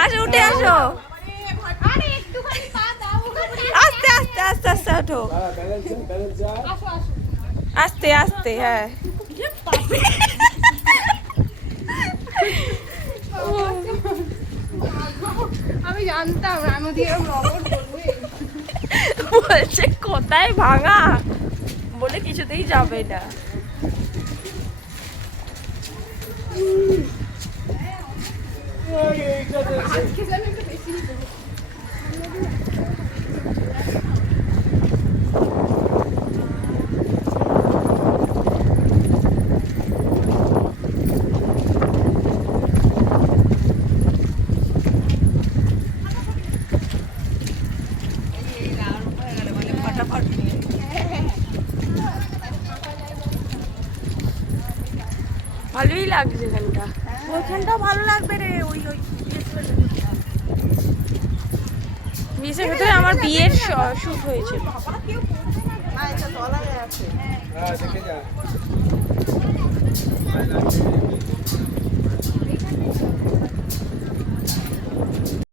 আসো উঠে আসো, আস্তে আস্তে আস্তে আস্তে ওঠো, আস্তে আস্তে। হ্যাঁ আমি জানতাম রানু দিয়ে রবট বলবে। বলছে কোথায় ভাঙা, বলে কিছুতেই যাবে না। আজকে যেন একটু বেশি দেবো। ভালোই লাগছে এখানটা, ওইখানটাও ভালো লাগবে রে। ওই ওই বিয়ের ভেতরে আমার বিয়ের শুট হয়েছিল। বাবা কেউ পড়ছে না, এটা তলায় আছে। দেখে যা।